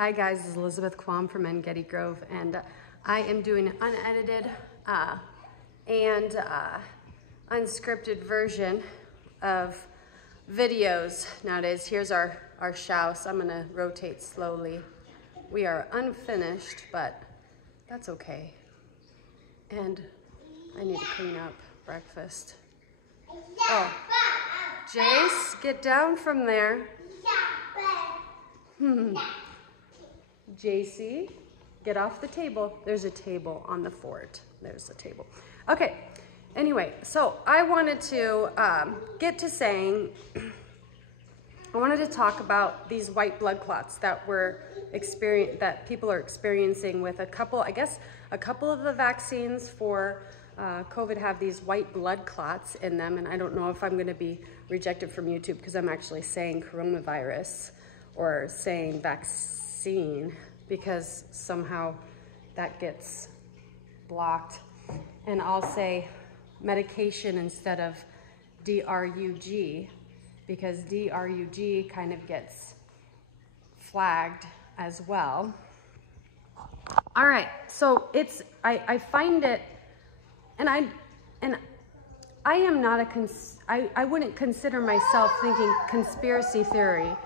Hi guys, this is Elizabeth Kwam from Engedi Grove, and I am doing an unedited and unscripted version of videos nowadays. Here's our shouse. I'm gonna rotate slowly. We are unfinished, but that's okay. And I need to clean up breakfast. Oh, Jace, get down from there. JC, get off the table. There's a table on the fort. There's a table. Okay, anyway, so I wanted to get to saying, I wanted to talk about these white blood clots that people are experiencing with a couple of the vaccines for COVID have these white blood clots in them, and I don't know if I'm gonna be rejected from YouTube because I'm actually saying coronavirus or saying vaccine, because somehow that gets blocked. And I'll say medication instead of DRUG, because DRUG kind of gets flagged as well. All right, so I find it, and I am not I wouldn't consider myself thinking conspiracy theory,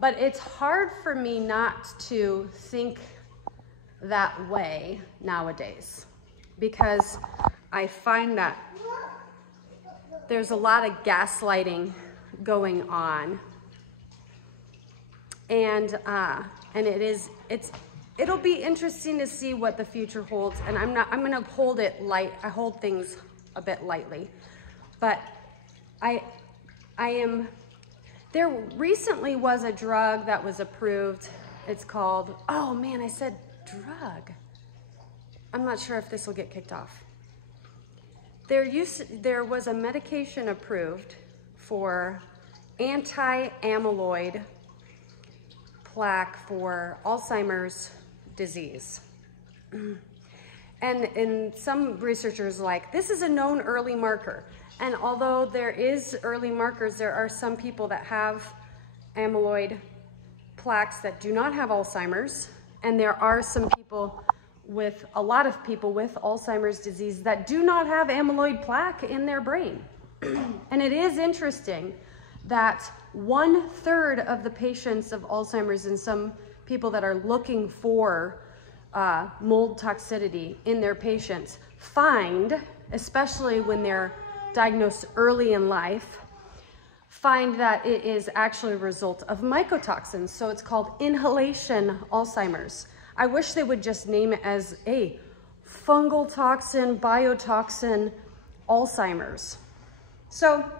but it's hard for me not to think that way nowadays, because I find that there's a lot of gaslighting going on, and it'll be interesting to see what the future holds. And I'm gonna hold it light. I hold things a bit lightly, but there recently was a drug that was approved. It's called, oh man, I said drug. I'm not sure if this will get kicked off. There was a medication approved for anti-amyloid plaque for Alzheimer's disease. And some researchers this is a known early marker. And although there is early markers, there are some people that have amyloid plaques that do not have Alzheimer's. And there are a lot of people with Alzheimer's disease that do not have amyloid plaque in their brain. And it is interesting that 1/3 of the patients of Alzheimer's and some people that are looking for mold toxicity in their patients find, especially when they're diagnosed early in life, find that it is actually a result of mycotoxins. So it's called inhalation Alzheimer's. I wish they would just name it as a fungal toxin, biotoxin Alzheimer's. So,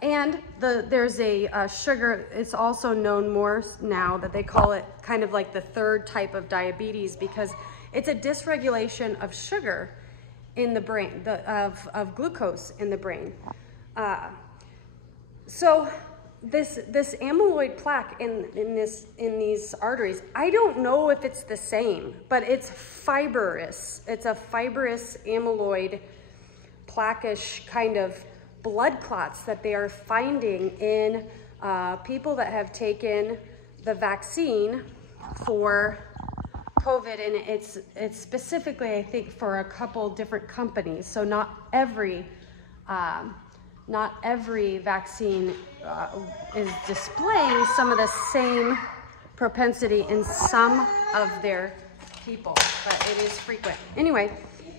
there's a sugar, it's also known more now that they call it kind of like the third type of diabetes, because it's a dysregulation of sugar in the brain, of glucose in the brain. So this amyloid plaque in these arteries, I don't know if it's the same, but it's fibrous. It's a fibrous amyloid plaque-ish kind of blood clots that they are finding in people that have taken the vaccine for COVID, and it's specifically, I think, for a couple different companies. So not every vaccine is displaying some of the same propensity in some of their people, but it is frequent. Anyway,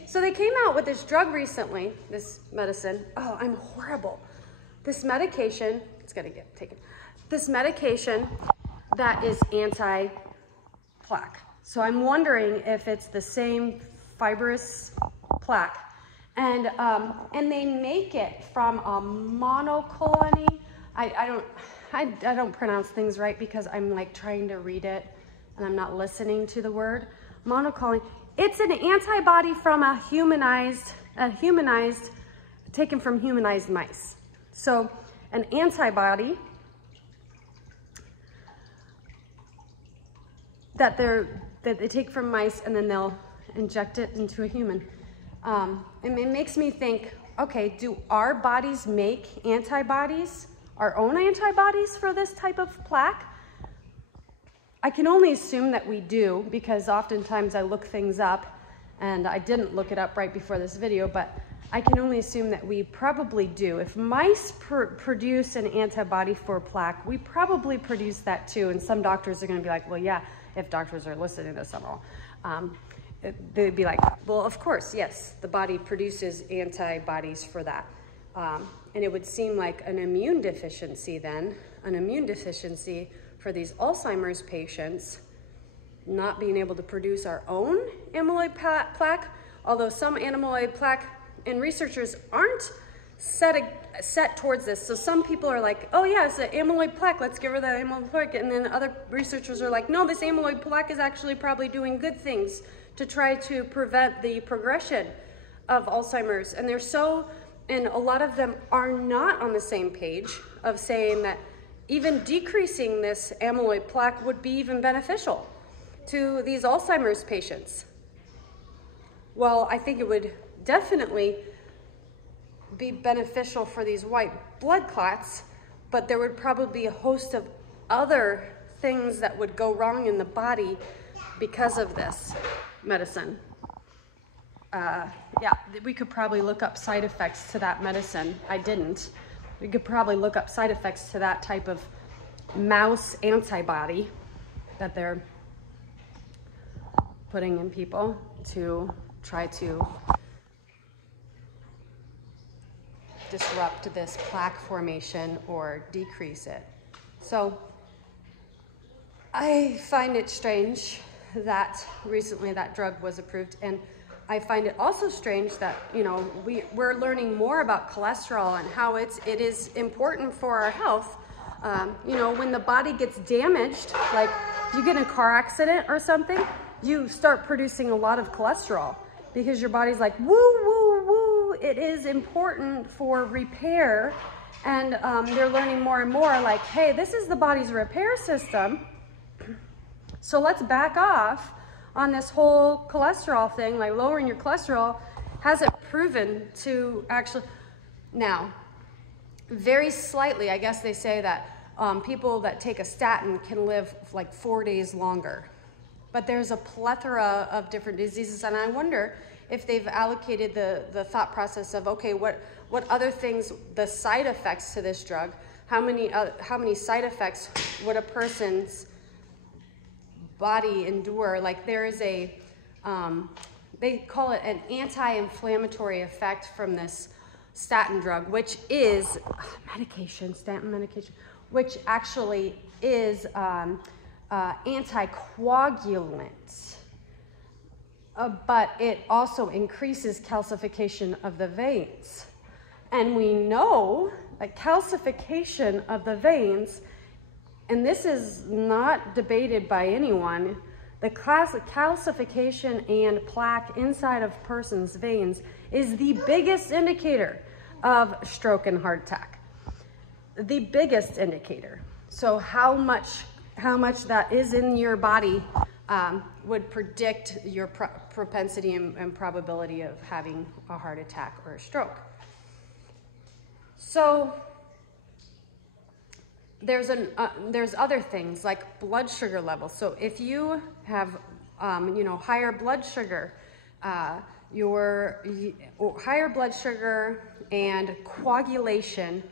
so they came out with this drug recently, this medicine. Oh, I'm horrible. This medication, it's gonna get taken. This medication that is anti-plaque. So I'm wondering if it's the same fibrous plaque. And they make it from a monocolony. I don't pronounce things right because I'm trying to read it and I'm not listening to the word. Monocolony. It's an antibody from taken from humanized mice. So an antibody that they take from mice and then they'll inject it into a human. And it makes me think, okay, do our bodies make antibodies, our own antibodies for this type of plaque? I can only assume that we do, because oftentimes I look things up, and I didn't look it up right before this video, but I can only assume that we probably do. If mice produce an antibody for plaque, we probably produce that too. And some doctors are going to be like, well, yeah, if doctors are listening to this somehow, they'd be like, well, of course, yes, the body produces antibodies for that. And it would seem like an immune deficiency then, an immune deficiency for these Alzheimer's patients, not being able to produce our own amyloid plaque, although some amyloid plaque and researchers aren't set towards this. So some people are like, oh yeah, it's an amyloid plaque, let's give her that amyloid plaque. And then other researchers are like, no, this amyloid plaque is actually probably doing good things to try to prevent the progression of Alzheimer's. And and a lot of them are not on the same page of saying that even decreasing this amyloid plaque would be even beneficial to these Alzheimer's patients. Well, I think it would definitely be beneficial for these white blood clots, but there would probably be a host of other things that would go wrong in the body because of this medicine. Yeah, we could probably look up side effects to that medicine. I didn't. We could probably look up side effects to that type of mouse antibody that they're putting in people to try to disrupt this plaque formation or decrease it. So I find it strange that recently that drug was approved, and I find it also strange that, you know, we're learning more about cholesterol and how it is important for our health. You know, when the body gets damaged, like you get in a car accident or something, you start producing a lot of cholesterol because your body's like, woo, woo, woo. It is important for repair. And they're learning more and more like, hey, this is the body's repair system. So let's back off on this whole cholesterol thing. Like lowering your cholesterol hasn't proven to actually, now, very slightly, I guess they say that people that take a statin can live like 4 days longer. But there's a plethora of different diseases, and I wonder if they've allocated the thought process of, okay, what other things, the side effects to this drug, how many side effects would a person's body endure? Like there is a, they call it an anti-inflammatory effect from this statin drug, which is statin medication, which actually is anticoagulant, but it also increases calcification of the veins. And we know that calcification of the veins, and this is not debated by anyone, the calcification and plaque inside of person's veins is the biggest indicator of stroke and heart attack. The biggest indicator. So how much that is in your body would predict your propensity and probability of having a heart attack or a stroke. So there's other things like blood sugar levels. So if you have higher blood sugar, higher blood sugar and coagulation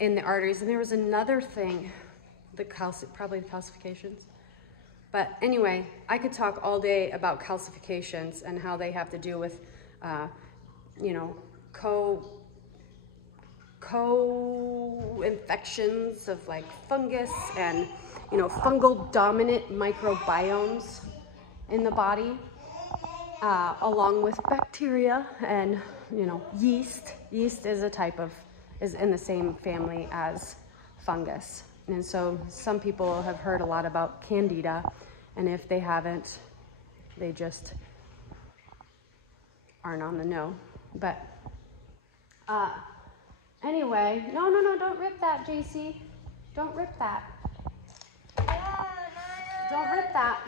in the arteries, and there was another thing, probably the calcifications. But anyway, I could talk all day about calcifications and how they have to do with, co-infections of like fungus and, fungal dominant microbiomes in the body, along with bacteria and, yeast. Yeast is is in the same family as fungus. And so some people have heard a lot about candida, and if they haven't, they just aren't on the know. But anyway, no, don't rip that, JC. Don't rip that. Don't rip that.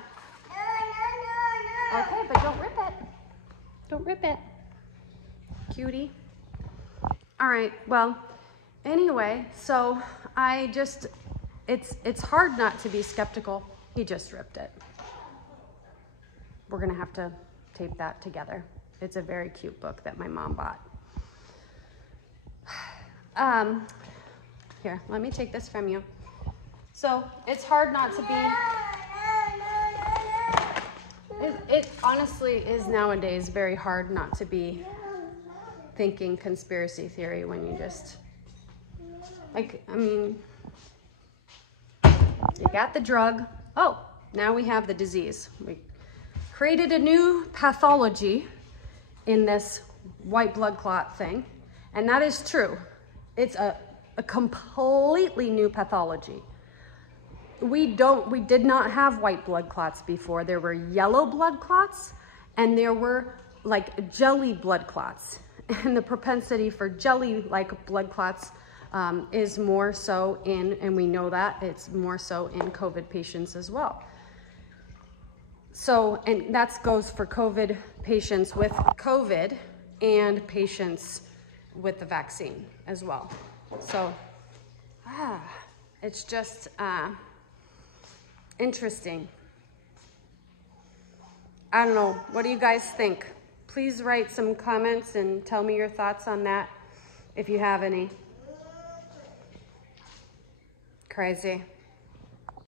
Okay, but don't rip it. Don't rip it, cutie. All right, well, anyway, so it's hard not to be skeptical He just ripped it. We're gonna have to tape that together. It's a very cute book that my mom bought. Here, let me take this from you. So it's hard not to be, it honestly is nowadays very hard not to be thinking conspiracy theory when you just, like, I mean, you got the drug. Oh, now we have the disease. We created a new pathology in this white blood clot thing. And that is true. It's a completely new pathology. We did not have white blood clots before. There were yellow blood clots and there were like jelly blood clots. And the propensity for jelly-like blood clots is more so in, and we know that, it's more so in COVID patients as well. So, and that goes for COVID patients with COVID and patients with the vaccine as well. So, it's just interesting. I don't know, what do you guys think? Please write some comments and tell me your thoughts on that if you have any. Crazy.